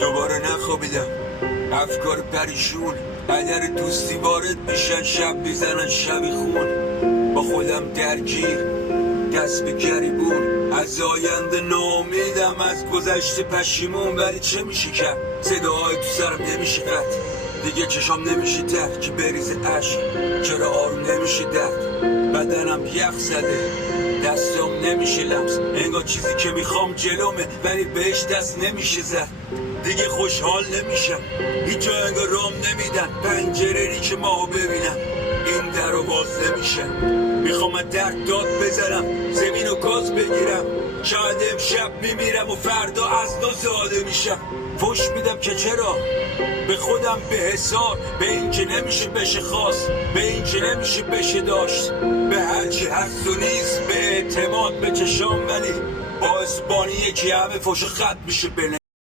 دوباره نخوابیدم، افکار پریشون، قدر دوستی وارد میشن، شب میزنن شبی خون. با خودم درگیر، دست به گریبون، از آینده ناامیدم، از گذشته پشیمون. ولی چه میشه کرد؟ صداهای تو سرم نمیشه قطع، دیگه چشام نمیشه تر که بریزه عشق. چرا آروم نمیشه درد؟ بدنم یخ زده، دستم نمیشه لمس، انگار چیزی که میخوام جلومه ولی بهش دست نمیشه زد. دیگه خوشحال نمیشم، هیچ جا انگار رام نمیدن، پنجره که ماهو ببینم این در رو باز نمیشه. میخوام درد داد بزنم، زمین و گاز بگیرم، شاید امشب میمیرم و فردا از نو زاده میشم. فش میدم که چرا به خودم به حسار، به این که نمیشه بشه خواست، به این که نمیشه بشه داشت، به هرچی هست و نیست، به اعتماد به چشام. ولی با اسبانی یکی همه فش خط میشه بله.